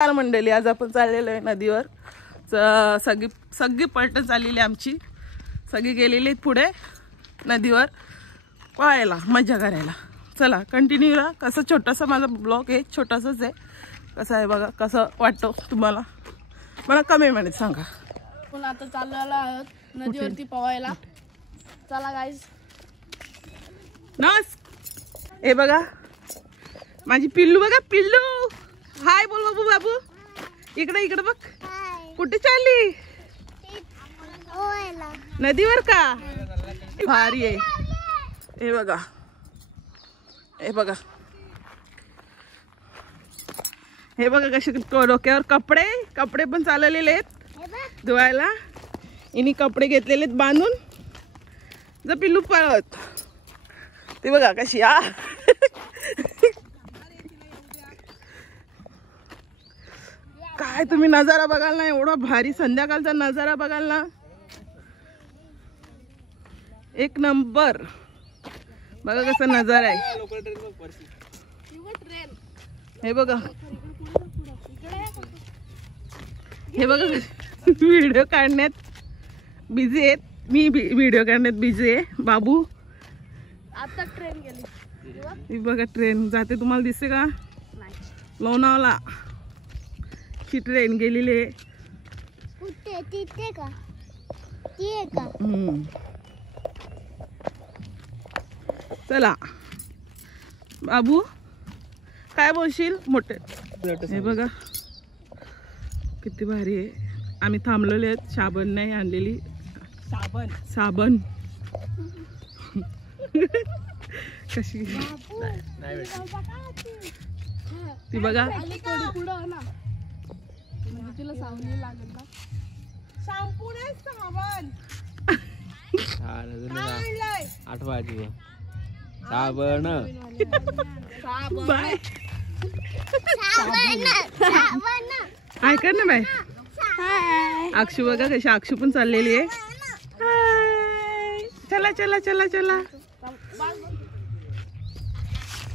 मंडळी आज आपण चाललेलो आहे नदीवर. सगळी पलटण चाललेली आमची, सगळी गेलेली पुढे नदीवर पळायला मजा करायला. चला कंटिन्यू राहा. कसं छोटासा माझा ब्लॉग आहे, छोटासाच आहे. कसं आहे बघा, कसं वाटतं तुम्हाला मला कमेंटमध्ये सांगा. पण आता चाललेलो आहोत नदीवरती पवायला. चला गाईज. नस हे बघा माझी पिल्लू, बघा पिल्लू. हाय बोल बाबू. बाबू इकडे इकडे बघ. कुठे चालली? नदीवर का? भारी आहे. हे बघा, हे बघा, हे बघा कसे डोक्यावर कपडे पण चाललेले आहेत धुवायला. इनी कपडे घेतलेले आहेत बांधून. जर पिल्लू पळत ते बघा कशी. काय तुम्ही नजारा बघाल ना, एवढा भारी संध्याकाळचा नजारा बघाल ना, एक नंबर. बघा कसा नजारा आहे. हे बघा, हे बघा व्हिडिओ काढण्यात बिझी आहेत. मी व्हिडिओ काढण्यात बिझी आहे. बाबू आता ट्रेन गेली. ही बघा ट्रेन जाते, तुम्हाला दिसते का? लोणावळा ची ट्रेन गेलेली आहे. चला बाबू काय बोलशील? मोठे हे बघा किती भारी आहे. आम्ही थांबलेले आहेत. साबण नाही आणलेली. साबण कशी ती बघा. तिला सावली लागेल ना. शॅम्पू नाही, साबण. आठवायची साबण. बाय ऐका ना बाय. अक्षू बघा कशी, अक्षू पण चाललेली आहे. चला चला चला चला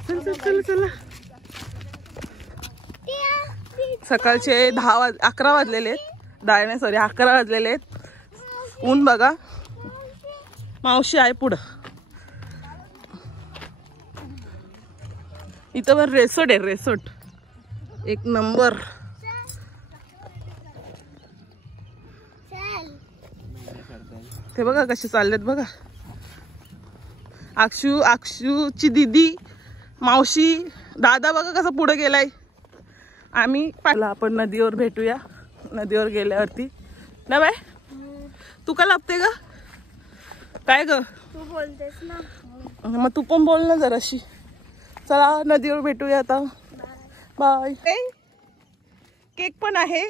चला चला चला. सकाळचे 11 वाजलेले आहेत. 11 वाजलेले आहेत. ऊन बघा. मावशी आहे पुढं. इथं पण रेसोर्ट आहे, रेसोर्ट एक नंबर. ते बघा कसे चाललेत बघा. अक्षूची दीदी, मावशी, दादा बघा कसं पुढे गेलाय. आम्ही पाहिला. आपण नदीवर भेटूया. नदीवर गेल्यावरती ना बाय. तू का लागते ग? काय ग? तू बोलतेस ना, मग तू पण बोल ना जराशी. चला नदीवर भेटूया आता. बाय. केक पण आहे.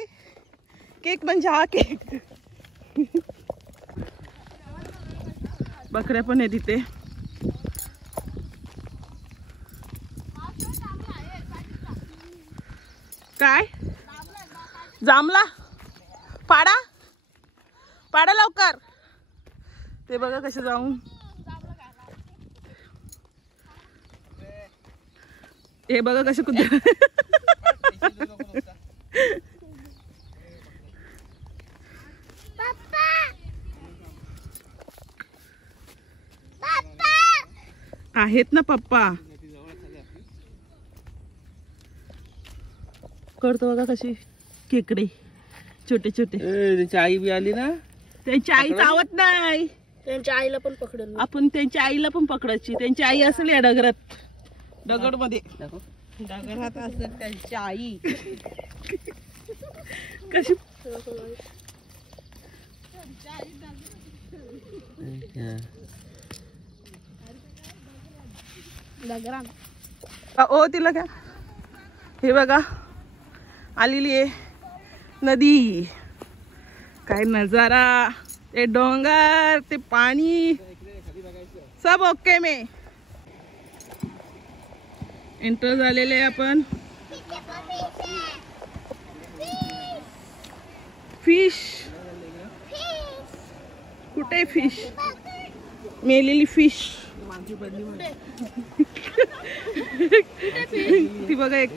केक म्हणजे हा केक. बकऱ्या पण आहे तिथे. काय जांभला? पाडा पाडा लवकर. ते बघा कसे जाऊन. हे बघा कसे कुत्रे. आहेत ना पप्पा. करतो बघा कशी खेकडे छोटे छोटे. त्याची आई बी आली ना. त्यांची आई चावत नाही. त्यांच्या आईला पण पकडलं. आपण त्यांच्या आईला पण पकडायची. त्यांची आई असेल या डगरात, दगड मध्ये डगरात असेल त्यांची आई. कशी ओ तिला काय. हे बघा आलेली आहे नदी. काय नजारा. ते डोंगर, ते पाणी, सब ओके में. एंटर झालेले आपण. फिश कुठे? फिश मेलेली फिश. ती बघा एक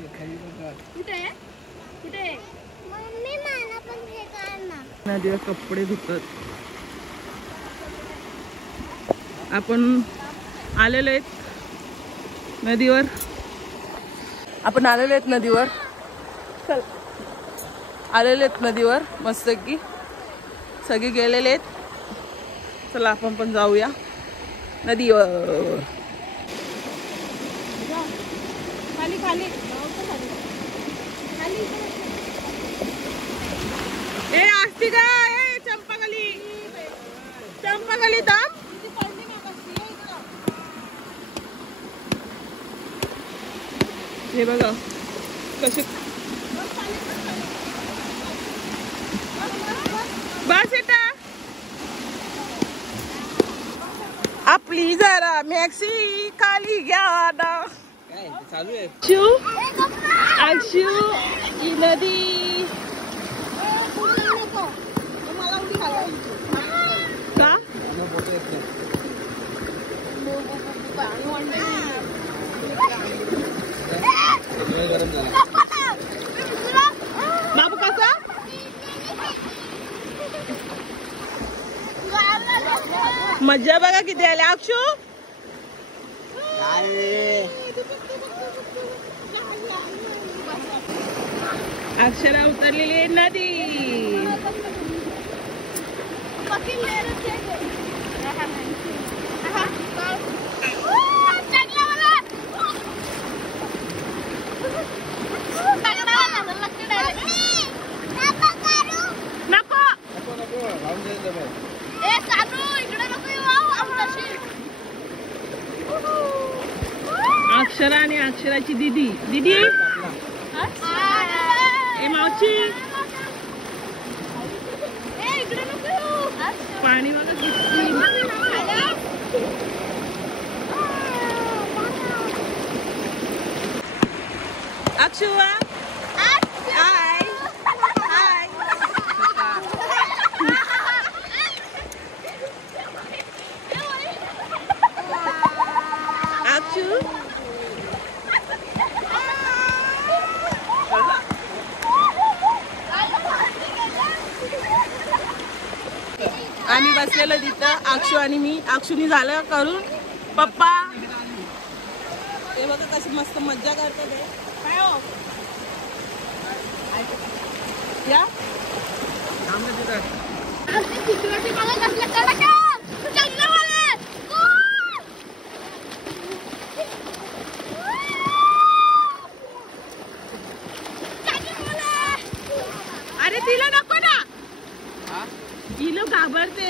कुठे नदीवर कपडे धुतात. आपण आलेलो आहेत नदीवर. आपण आलेलो आहेत नदीवर. चल आलेले आहेत नदीवर मस्त की सगळे गेलेले आहेत. चला आपण पण जाऊया नदीवर. खाली खाली ए असती का ए चंपागली चंपागली थांब. हे बघा कसे बस येता आपली जरा मॅक्सी खाली घ्या ना. चालू आहे. अक्षू ही नदी का बाबू कसा मज्जा बघा किती आले. अक्षू अक्षरा उतरलेली आहे नदी. अक्षरा आणि अक्षराची दीदी दीदी ए मावशी पाणी बघा किती. अक्षू हाय हाय अक्षू आम्ही बसलेलो तिथं अक्षू आणि मी. अक्षूनी झालं करून पप्पा हे बघा कशी मस्त मज्जा करतात. काय हो या अरे तिला नको ना ही लोक घाबरते.